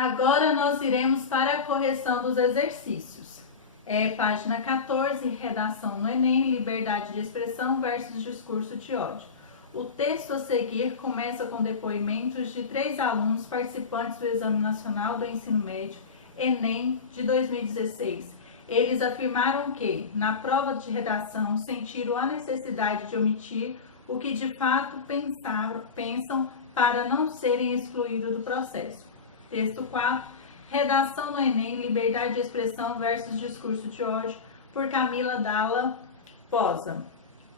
Agora nós iremos para a correção dos exercícios. Página 14, redação no Enem, liberdade de expressão versus discurso de ódio. O texto a seguir começa com depoimentos de 3 alunos participantes do Exame Nacional do Ensino Médio, Enem, de 2016. Eles afirmaram que, na prova de redação, sentiram a necessidade de omitir o que de fato pensam para não serem excluídos do processo. Texto 4, redação no Enem, liberdade de expressão versus discurso de ódio, por Camila Dalla Posa.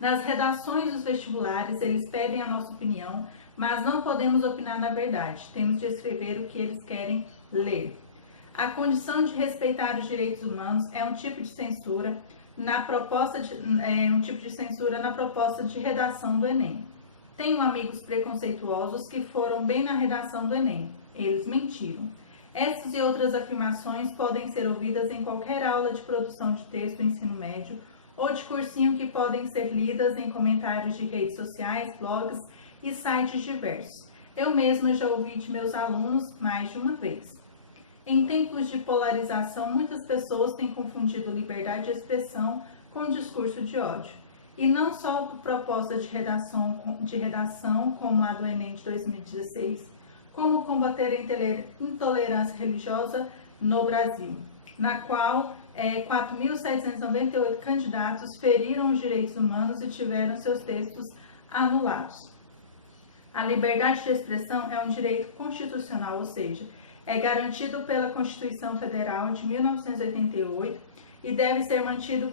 Nas redações dos vestibulares, eles pedem a nossa opinião, mas não podemos opinar na verdade, temos de escrever o que eles querem ler. A condição de respeitar os direitos humanos é um tipo de censura na proposta de redação do Enem. Tenho amigos preconceituosos que foram bem na redação do Enem. Eles mentiram. Essas e outras afirmações podem ser ouvidas em qualquer aula de produção de texto do ensino médio ou de cursinho que podem ser lidas em comentários de redes sociais, blogs e sites diversos. Eu mesma já ouvi de meus alunos mais de uma vez. Em tempos de polarização, muitas pessoas têm confundido liberdade de expressão com discurso de ódio. E não só proposta de redação como a do Enem de 2016, como combater a intolerância religiosa no Brasil, na qual 4.798 candidatos feriram os direitos humanos e tiveram seus textos anulados. A liberdade de expressão é um direito constitucional, ou seja, é garantido pela Constituição Federal de 1988 e deve ser mantido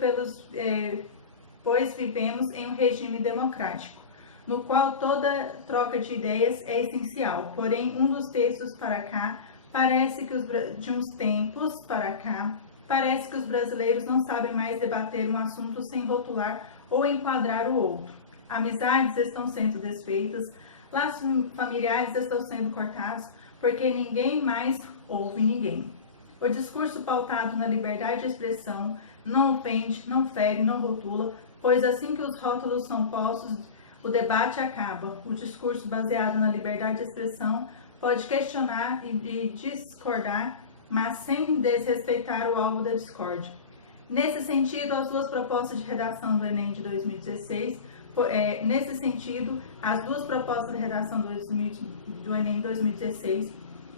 pois vivemos em um regime democrático, no qual toda troca de ideias é essencial. Porém, dos textos para cá, parece que de uns tempos para cá, parece que os brasileiros não sabem mais debater um assunto sem rotular ou enquadrar o outro. Amizades estão sendo desfeitas, laços familiares estão sendo cortados, porque ninguém mais ouve ninguém. O discurso pautado na liberdade de expressão não ofende, não fere, não rotula, pois assim que os rótulos são postos, o debate acaba. O discurso baseado na liberdade de expressão pode questionar e discordar, mas sem desrespeitar o alvo da discórdia. Nesse sentido, as duas propostas de redação do Enem de 2016, do Enem 2016,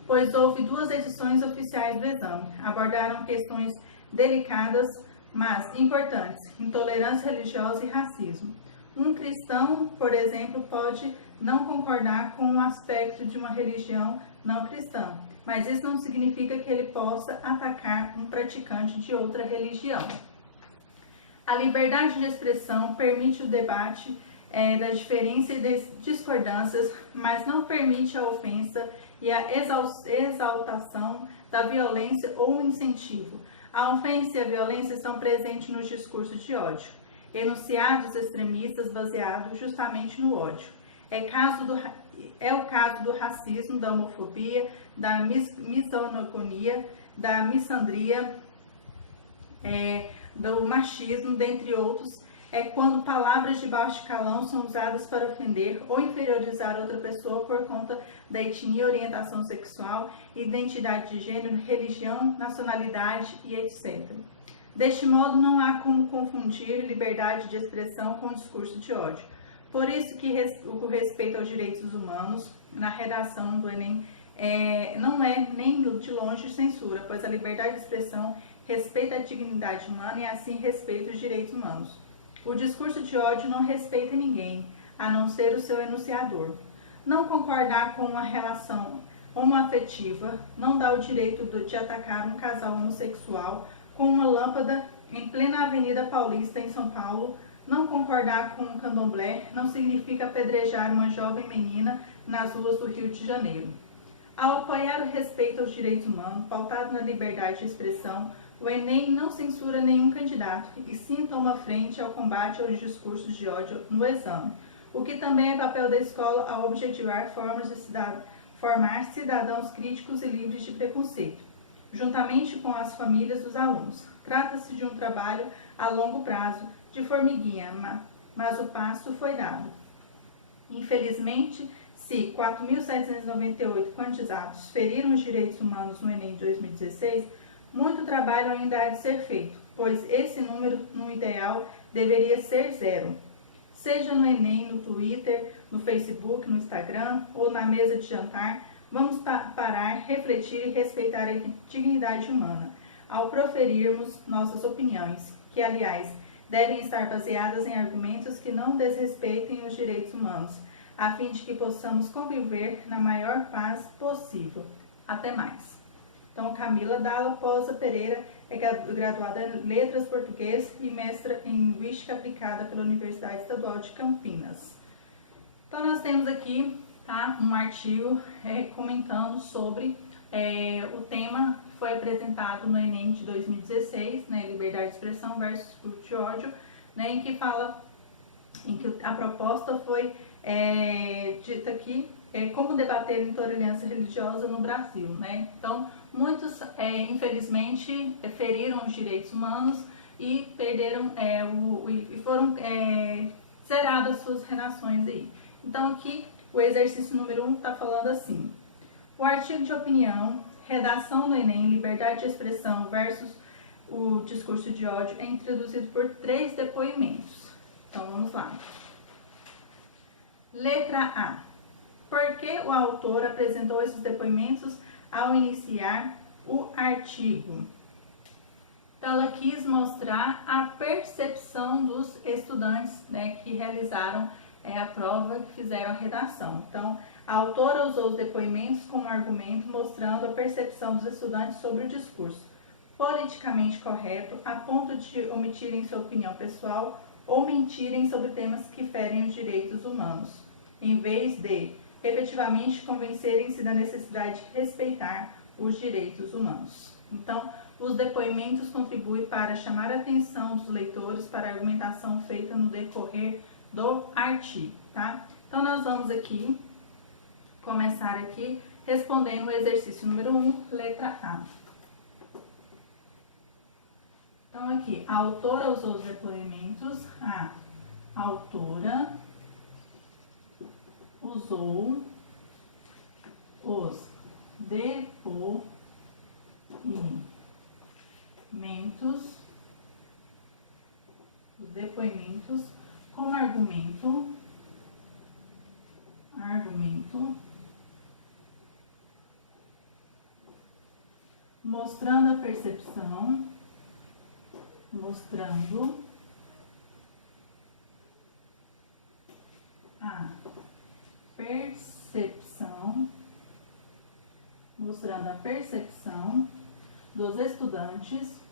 pois houve 2 edições oficiais do exame, abordaram questões delicadas, mas importantes, intolerância religiosa e racismo. Um cristão, por exemplo, pode não concordar com o aspecto de uma religião não cristã, mas isso não significa que ele possa atacar um praticante de outra religião. A liberdade de expressão permite o debate da diferença e das discordâncias, mas não permite a ofensa e a exaltação da violência ou o incentivo. A ofensa e a violência estão presentes nos discursos de ódio, enunciados extremistas baseados justamente no ódio. É o caso do racismo, da homofobia, da misoginia, da missandria, do machismo, dentre outros. É quando palavras de baixo calão são usadas para ofender ou inferiorizar outra pessoa por conta da etnia, orientação sexual, identidade de gênero, religião, nacionalidade e etc. Deste modo, não há como confundir liberdade de expressão com discurso de ódio. Por isso que o respeito aos direitos humanos na redação do Enem não é nem de longe censura, pois a liberdade de expressão respeita a dignidade humana e assim respeita os direitos humanos. O discurso de ódio não respeita ninguém, a não ser o seu enunciador. Não concordar com uma relação homoafetiva não dá o direito de atacar um casal homossexual com uma lâmpada em plena Avenida Paulista, em São Paulo. Não concordar com um candomblé não significa apedrejar uma jovem menina nas ruas do Rio de Janeiro. Ao apoiar o respeito aos direitos humanos, pautado na liberdade de expressão, o Enem não censura nenhum candidato e sim toma frente ao combate aos discursos de ódio no exame, o que também é papel da escola ao objetivar formas de formar cidadãos críticos e livres de preconceito, juntamente com as famílias dos alunos. Trata-se de um trabalho a longo prazo, de formiguinha, mas o passo foi dado. Infelizmente, se 4.798 candidatos feriram os direitos humanos no Enem de 2016, muito trabalho ainda há de ser feito, pois esse número, no ideal, deveria ser 0. Seja no Enem, no Twitter, no Facebook, no Instagram ou na mesa de jantar, vamos parar, refletir e respeitar a dignidade humana ao proferirmos nossas opiniões, que, aliás, devem estar baseadas em argumentos que não desrespeitem os direitos humanos, a fim de que possamos conviver na maior paz possível. Até mais. Então, Camila Dalla Posa Pereira é graduada em Letras Português e mestra em Linguística Aplicada pela Universidade Estadual de Campinas. Então, nós temos aqui, tá, um artigo comentando sobre o tema que foi apresentado no Enem de 2016, né, Liberdade de Expressão versus Discurso de Ódio, né, em que a proposta foi dita aqui como debater a intolerância religiosa no Brasil, né? Então, muitos, infelizmente, feriram os direitos humanos e perderam e foram zeradas suas redações aí. Então, aqui, o exercício número 1 está falando assim: o artigo de opinião, redação no Enem, liberdade de expressão versus o discurso de ódio é introduzido por 3 depoimentos. Então, vamos lá. Letra A. Por que o autor apresentou esses depoimentos ao iniciar o artigo? Então, ela quis mostrar a percepção dos estudantes, né, que realizaram a prova, que fizeram a redação. Então, a autora usou os depoimentos como argumento, mostrando a percepção dos estudantes sobre o discurso politicamente correto, a ponto de omitirem sua opinião pessoal ou mentirem sobre temas que ferem os direitos humanos, em vez de efetivamente convencerem-se da necessidade de respeitar os direitos humanos. Então, os depoimentos contribuem para chamar a atenção dos leitores para a argumentação feita no decorrer do artigo, tá? Então, nós vamos aqui começar aqui respondendo o exercício número 1, letra A. Então, aqui, a autora usou os depoimentos, a autora usou os depoimentos como argumento mostrando a percepção, mostrando a percepção dos estudantes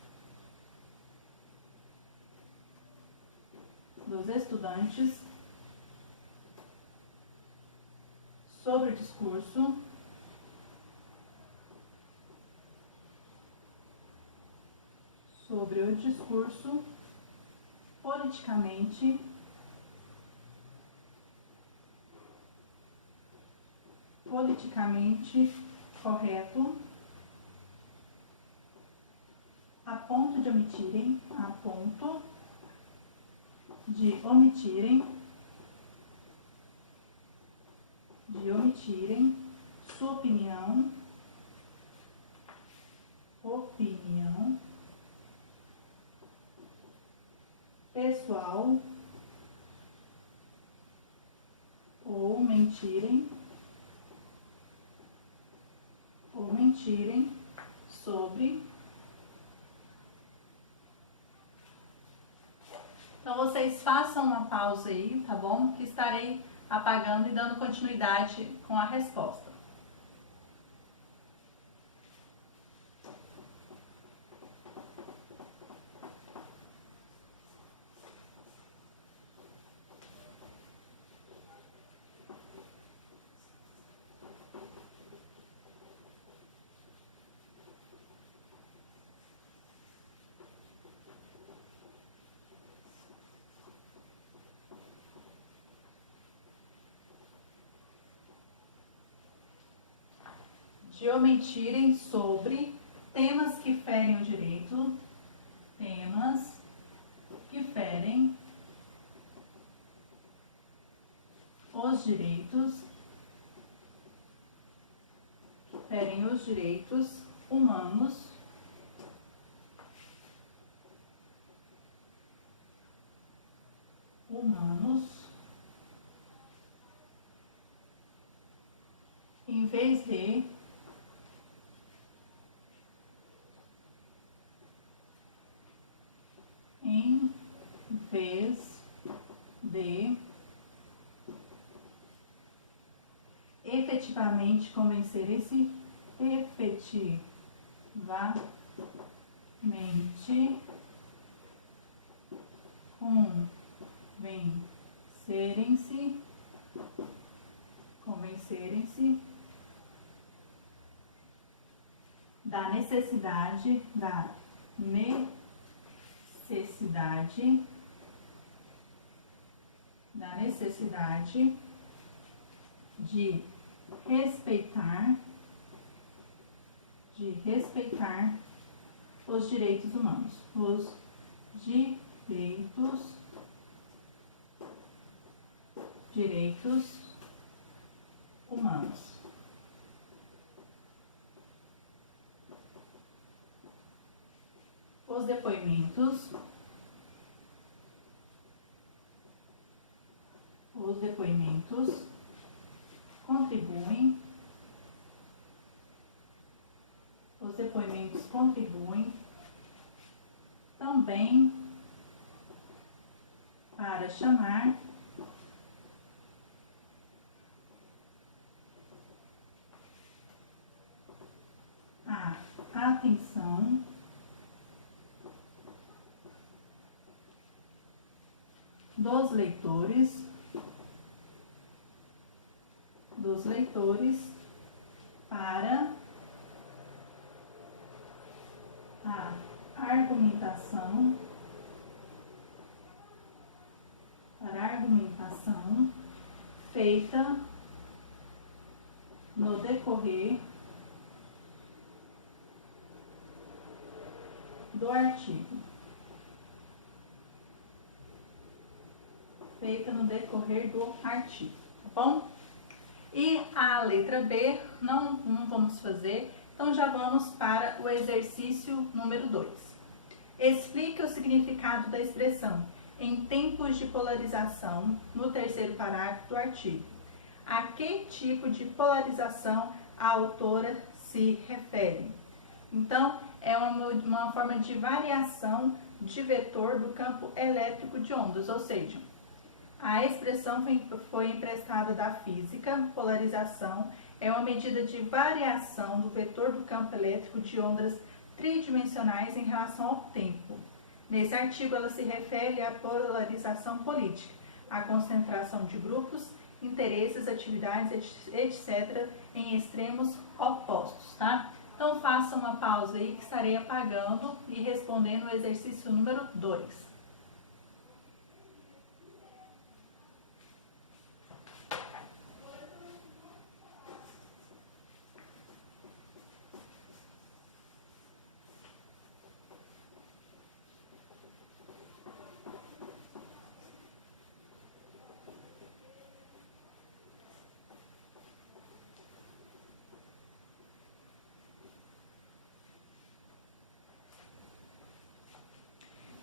sobre o discurso politicamente correto, a ponto de omitirem sua opinião pessoal ou mentirem sobre. Então, vocês façam uma pausa aí, tá bom? Que estarei apagando e dando continuidade com a resposta. De omitirem sobre temas que ferem o direito, os direitos ferem os direitos humanos em vez de efetivamente convencerem-se da necessidade de respeitar os direitos humanos. Os depoimentos contribuem também para chamar a atenção dos leitores para a argumentação feita no decorrer do artigo. Tá bom? E a letra B não vamos fazer, então já vamos para o exercício número 2. Explique o significado da expressão em tempos de polarização no terceiro parágrafo do artigo. A que tipo de polarização a autora se refere? Então, é uma forma de variação de vetor do campo elétrico de ondas, ou seja, a expressão foi emprestada da física. Polarização é uma medida de variação do vetor do campo elétrico de ondas tridimensionais em relação ao tempo. Nesse artigo, ela se refere à polarização política, à concentração de grupos, interesses, atividades, etc., em extremos opostos, tá? Então, faça uma pausa aí que estarei apagando e respondendo o exercício número 2.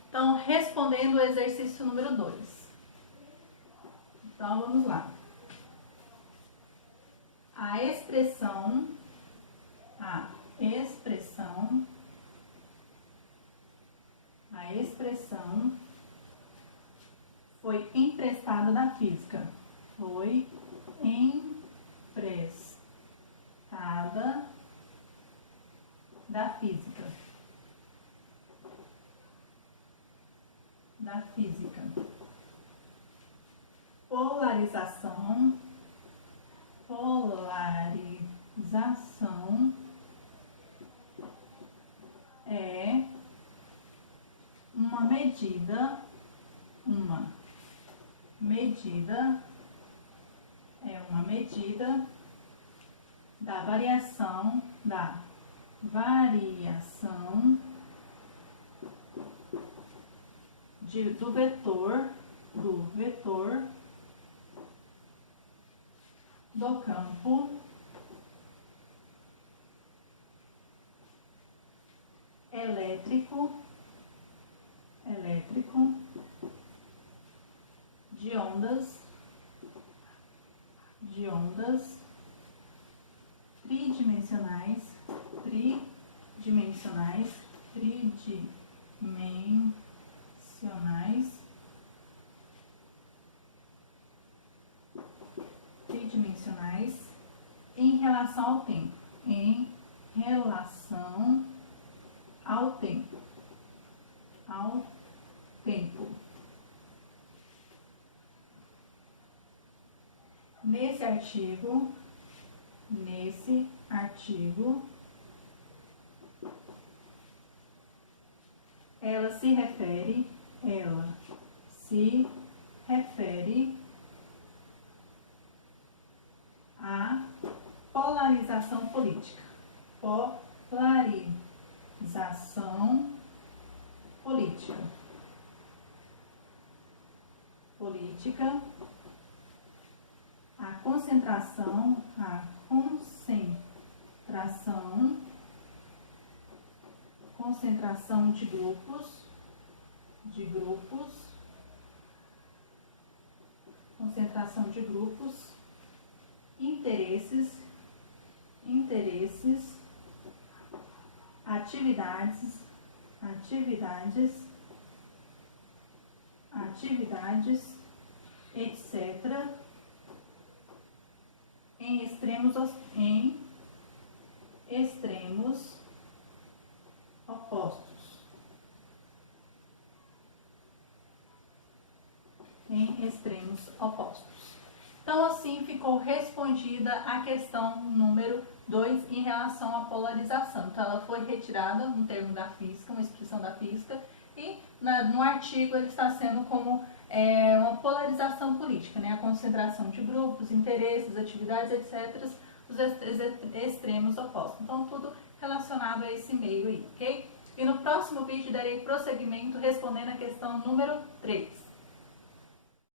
Então, respondendo o exercício número 2. Então, vamos lá. A expressão foi emprestada da física. Foi emprestada da física. Polarização é uma medida da variação do vetor do campo ondas tridimensionais, em relação ao tempo, Nesse artigo, ela se refere à polarização política. A concentração de grupos, interesses, atividades, etc., em extremos opostos. Então, assim ficou respondida a questão número 2 em relação à polarização. Então, ela foi retirada um termo da física, uma expressão da física, e no artigo ele está sendo como uma polarização política, né? A concentração de grupos, interesses, atividades, etc., os extremos opostos. Então, tudo relacionado a esse meio aí, ok? E no próximo vídeo darei prosseguimento respondendo a questão número 3.